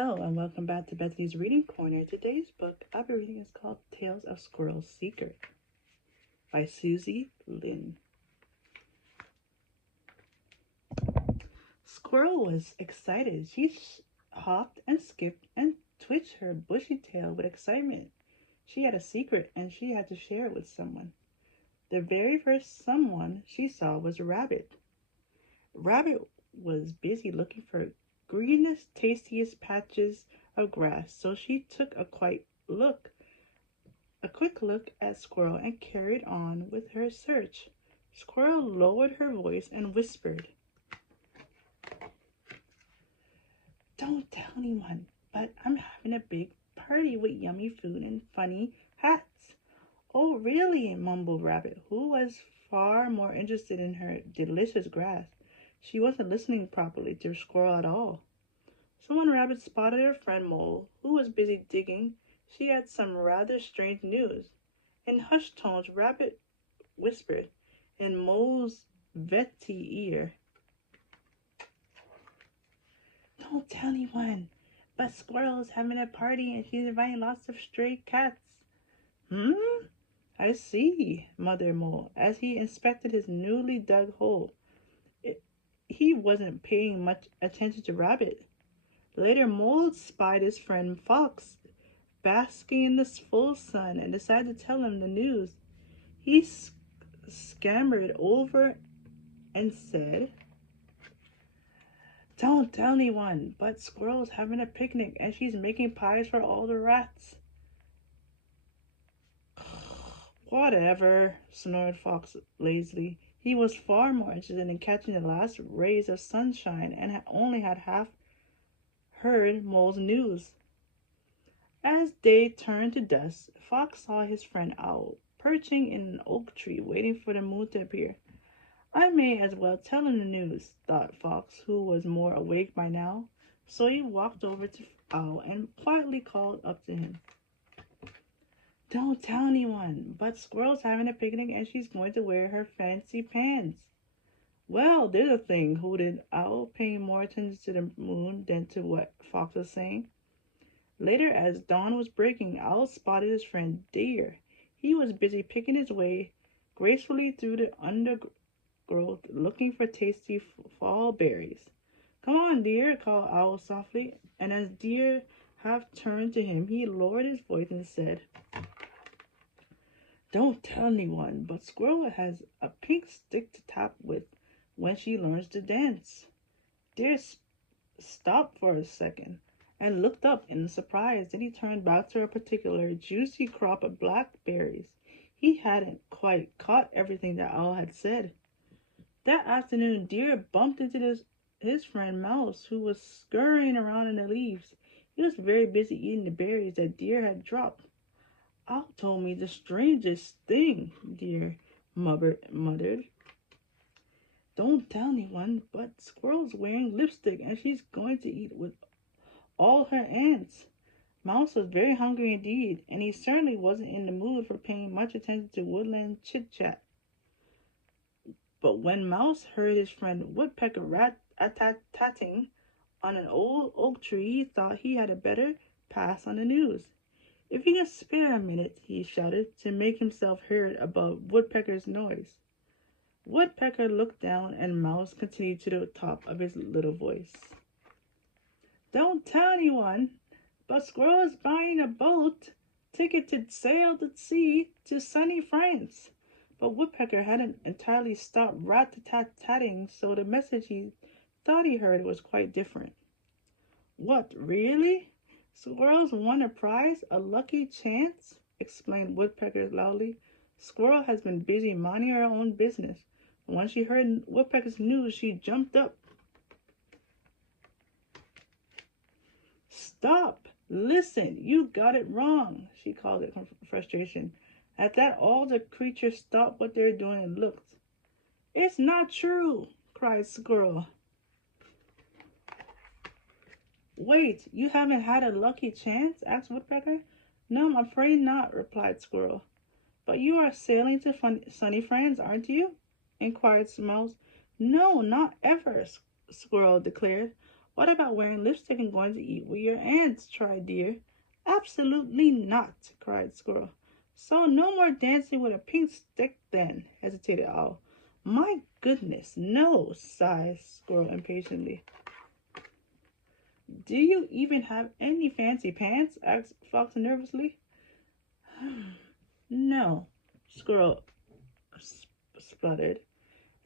Hello and welcome back to Bethany's Reading Corner. Today's book I'll be reading is called Tales of Squirrel's Secret by Susie Lynn. Squirrel was excited. She hopped and skipped and twitched her bushy tail with excitement. She had a secret and she had to share it with someone. The very first someone she saw was Rabbit. Rabbit was busy looking for greenest, tastiest patches of grass, so she took a quick look at Squirrel and carried on with her search. Squirrel lowered her voice and whispered, "Don't tell anyone, but I'm having a big party with yummy food and funny hats." "Oh, really?" mumbled Rabbit, who was far more interested in her delicious grass. She wasn't listening properly to Squirrel at all. So when Rabbit spotted her friend Mole, who was busy digging, she had some rather strange news. In hushed tones, Rabbit whispered in Mole's vetty ear, "Don't tell anyone, but Squirrel is having a party and she's inviting lots of stray cats." I see," muttered Mole, as he inspected his newly dug hole. He wasn't paying much attention to Rabbit. Later, Mole spied his friend Fox basking in the full sun and decided to tell him the news. He scampered over and said, "Don't tell anyone, but Squirrel's having a picnic and she's making pies for all the rats." "Whatever," snored Fox lazily. He was far more interested in catching the last rays of sunshine and had only half heard Mole's news. As day turned to dusk, Fox saw his friend Owl perching in an oak tree waiting for the moon to appear. "I may as well tell him the news," thought Fox, who was more awake by now. So he walked over to Owl and quietly called up to him, "Don't tell anyone, but Squirrel's having a picnic and she's going to wear her fancy pants." "Well, there's a thing," hooted Owl, paying more attention to the moon than to what Fox was saying. Later, as dawn was breaking, Owl spotted his friend Deer. He was busy picking his way gracefully through the undergrowth, looking for tasty fall berries. "Come on, Deer," called Owl softly, and as Deer half turned to him, he lowered his voice and said, "Don't tell anyone, but Squirrel has a pink stick to tap with when she learns to dance." Deer stopped for a second and looked up in surprise. Then he turned back to a particular juicy crop of blackberries. He hadn't quite caught everything that Owl had said. That afternoon, Deer bumped into his friend Mouse, who was scurrying around in the leaves. He was very busy eating the berries that Deer had dropped. "Owl told me the strangest thing," Deer muttered. "Don't tell anyone, but Squirrel's wearing lipstick and she's going to eat with all her aunts." Mouse was very hungry indeed, and he certainly wasn't in the mood for paying much attention to woodland chit-chat. But when Mouse heard his friend Woodpecker rat-a-tat-tatting on an old oak tree, he thought he had better pass on the news. "If you can spare a minute," he shouted, to make himself heard above Woodpecker's noise. Woodpecker looked down, and Mouse continued to the top of his little voice. "Don't tell anyone, but Squirrel is buying a boat ticket to sail the sea to sunny France." But Woodpecker hadn't entirely stopped rat-a-tat-tatting, so the message he thought he heard was quite different. "What, really? Squirrel's won a prize, a lucky chance?" explained Woodpecker loudly. "Squirrel has been busy minding her own business. When she heard Woodpecker's news, she jumped up." "Stop! Listen! You got it wrong!" she called in frustration. At that, all the creatures stopped what they were doing and looked. "It's not true!" cried Squirrel. "Wait, you haven't had a lucky chance?" asked Woodpecker. "No, I'm afraid not," replied Squirrel. "But you are sailing to sunny France, aren't you?" inquired Mouse. "No, not ever," Squirrel declared. What about wearing lipstick and going to eat with your aunts? Tried Deer. Absolutely not, cried Squirrel. So no more dancing with a pink stick then, hesitated Owl. My goodness, no, sighed Squirrel impatiently. Do you even have any fancy pants? Asked Fox nervously. No, Squirrel spluttered.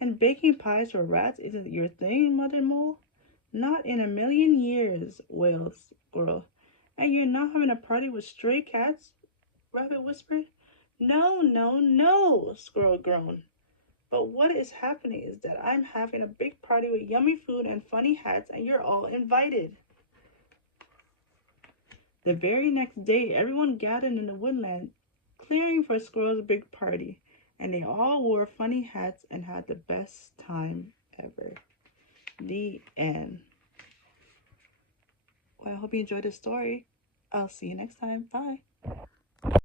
And baking pies for rats isn't your thing, muttered Mole. Not in a million years, wailed Squirrel. And you're not having a party with stray cats? Rabbit whispered. No, no, no, Squirrel groaned. But what is happening is that I'm having a big party with yummy food and funny hats, and you're all invited. The very next day, everyone gathered in the woodland, clearing for Squirrel's big party, and they all wore funny hats and had the best time ever. The end. Well, I hope you enjoyed the story. I'll see you next time. Bye.